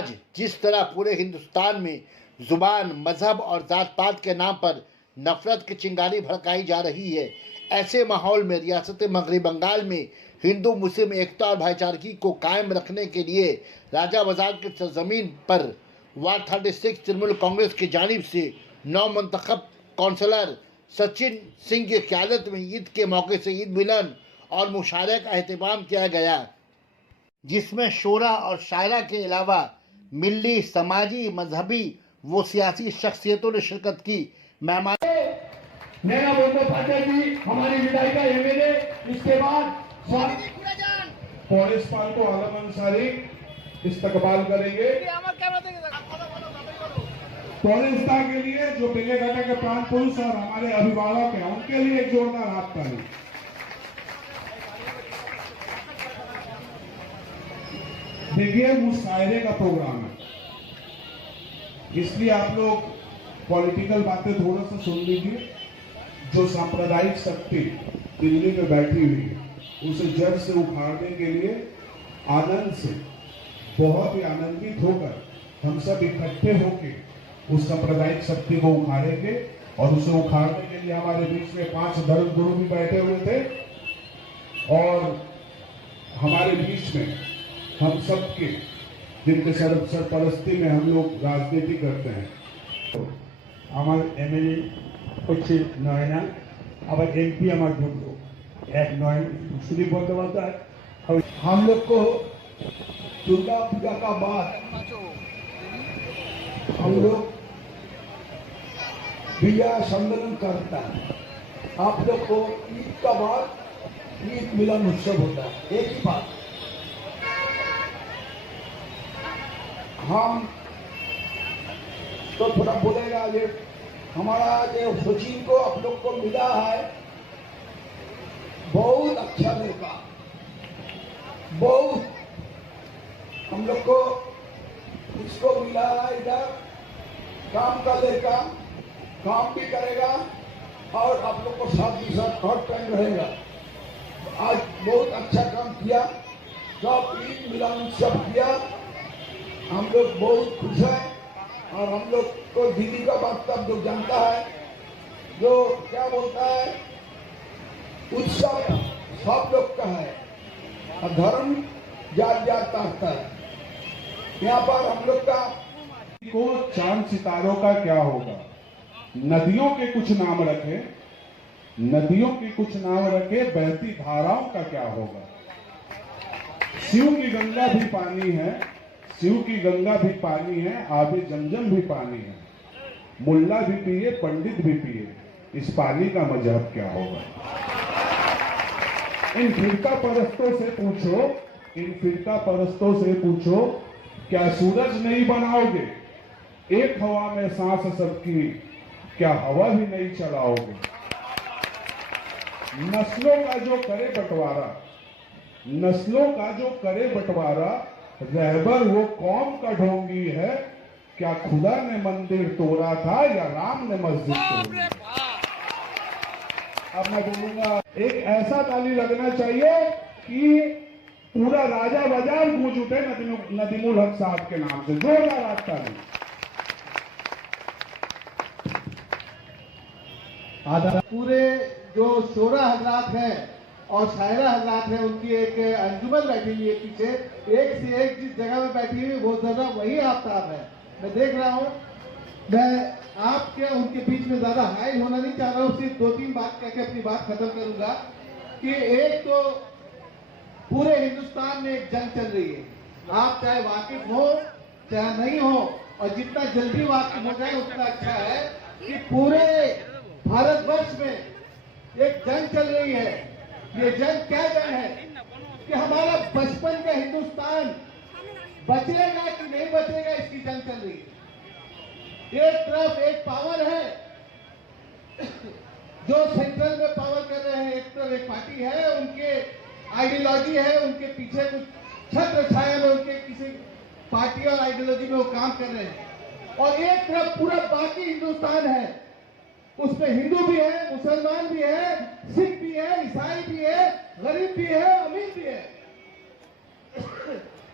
आज जिस तरह पूरे हिंदुस्तान में जुबान, मजहब और जात पात के नाम पर नफरत की चिंगारी भड़काई जा रही है, ऐसे माहौल में रियासत मगरबी बंगाल में हिंदू मुस्लिम एकता और भाईचारगी को कायम रखने के लिए राजा बाजार की सरजमीन पर वार्ड 36 तृणमूल कांग्रेस की जानिब से नौ मंतखब कौंसलर सचिन सिंह की क़यादत में ईद के मौके से ईद मिलन और मुशायरे का अहतमाम किया गया, जिसमें शोरा और शायरा के अलावा मिली, समाजी, मजहबी व सियासी शख्सियतों ने शिरकत की। मेहमान नैना बोंदोपाध्याय जी हमारी विदाई का एमएलए, इसके बाद फॉरेस्ट को आलम अंसारी इस्तकबाल करेंगे। फॉरेस्ट के लिए जो बेलेघाटा के प्राण पुरुष और हमारे अभिभावक हैं, उनके लिए एक जोरदार हाथ ताली। देखिए, मुशायरे का प्रोग्राम है, इसलिए आप लोग पॉलिटिकल बातें थोड़ा सा सुन लीजिए। जो सांप्रदायिक शक्ति दिल्ली में बैठी हुई है, उसे जड़ से उखाड़ने के लिए आनंद से, बहुत ही आनंदित होकर हम सब इकट्ठे होकर उस सांप्रदायिक शक्ति को उखाड़ेंगे। और उसे उखाड़ने के लिए हमारे बीच में 5 धर्म गुरु भी बैठे हुए थे और हमारे बीच में हम सबके, जिनके सरपरस्ती में हम लोग राजनीति करते हैं। আমার এমএলএ হচ্ছে নয়না, আবার এমপি আমার দুটো, এক নয়ন सुदीप बंदोपाध्याय। हम लोग को दुर्गा पूजा का बाद हम लोग विजय सम्मेलन करता है। आप लोग को ईद का बाद ईद मिलन उत्सव होता है। एक ही बात, हम तो थोड़ा बोलेगा, ये हमारा जो सचिन को आप लोग को मिला है, बहुत अच्छा लड़का, बहुत हम लोग को इसको मिला है। इधर काम का लड़का, काम भी करेगा और आप लोग को साथ ही साथ हर टाइम रहेगा। आज बहुत अच्छा काम किया, सब ईद मिलन उत्सव किया, हम लोग बहुत खुश हैं। और हम लोग को दीदी का बात सब लोग जानता है, जो क्या बोलता है, उत्सव सब लोग का है और धर्म जात ताकता है। यहाँ पर हम लोग का को चांद सितारों का क्या होगा, नदियों के कुछ नाम रखे, नदियों के कुछ नाम रखे, बहती धाराओं का क्या होगा। शिव की गंगा भी पानी है, शिव की गंगा भी पानी है, आबे जमजम भी पानी है, मुल्ला भी पिए, पंडित भी पिए, इस पानी का मजहब क्या होगा। इन फिरका परस्तों से पूछो, इन फिरका परस्तों से पूछो, क्या सूरज नहीं बनाओगे, एक हवा में सांस सबकी, क्या हवा भी नहीं चलाओगे। नस्लों का जो करे बंटवारा, नस्लों का जो करे बंटवारा, रहबर वो कौम का ढोंगी है, क्या खुदा ने मंदिर तोड़ा था या राम ने मस्जिद तोड़ी। अब मैं बोलूंगा, एक ऐसा ताली लगना चाहिए कि पूरा राजा बाजार गूंज उठे नदीमुल हक साहब के नाम से, जोरदार ताली। पूरे जो शोरा हजरात हैं और शायरा हजरात हैं, उनकी एक अंजुमन बैठी हुई है पीछे, एक से एक जिस जगह में बैठी हुई वो जगह वही आफ्ताब है। मैं देख रहा हूँ, मैं आपके उनके बीच में ज्यादा हाइल होना नहीं चाह रहा हूँ, सिर्फ 2-3 बात कह के अपनी बात खत्म करूंगा कि एक तो पूरे हिंदुस्तान में एक जंग चल रही है, आप चाहे वाकिफ हो चाहे नहीं हो, और जितना जल्दी वाकिफ हो जाए उतना अच्छा है कि पूरे भारतवर्ष में एक जंग चल रही है। ये जंग क्या जंग है कि हमारा बचपन का हिंदुस्तान बचेगा कि नहीं बचेगा, इसकी जंग चल रही है। एक तरफ एक पावर है जो सेंट्रल में पावर कर रहे हैं, एक तरफ एक पार्टी है, उनके आइडियोलॉजी है, उनके पीछे कुछ छत्र छाया में उनके किसी पार्टी और आइडियोलॉजी में वो काम कर रहे हैं, और एक तरफ पूरा बाकी हिंदुस्तान है, उसमें हिंदू भी है, मुसलमान भी है, सिख भी है, ईसाई भी है, गरीब भी है, अमीर भी है।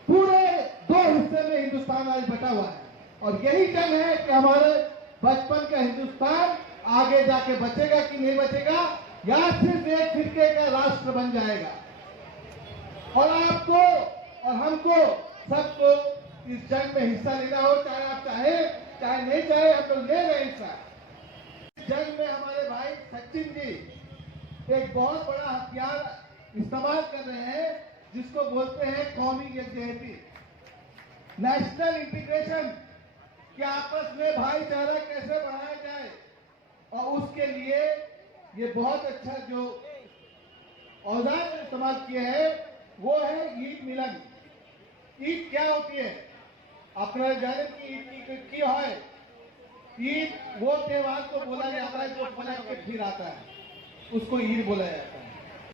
पूरे 2 हिस्से में हिंदुस्तान हिंदुस्तान आज बटा हुआ है, और यही जंग है कि हमारे बचपन का हिंदुस्तान आगे जाके बचेगा कि नहीं बचेगा, या सिर्फ एक फिरके का राष्ट्र बन जाएगा। और आपको और हमको सबको इस जंग में हिस्सा लेना हो, चाहे आप चाहे नहीं चाहे, हम लोग ले रहे हिस्सा। इस जंग में हमारे भाई सचिन जी एक बहुत बड़ा हथियार इस्तेमाल कर रहे हैं, जिसको बोलते हैं कौमी यकजहती, नेशनल इंटीग्रेशन, कि आपस में भाईचारा कैसे बढ़ाया जाए। और उसके लिए ये बहुत अच्छा जो औजार इस्तेमाल किए हैं वो है ईद मिलन। ईद क्या होती है? अपना जन्म की ईद की है। ईद वो त्योहार को बोला जाता है जो मना के फिर आता है, उसको ईद बोला जाता है।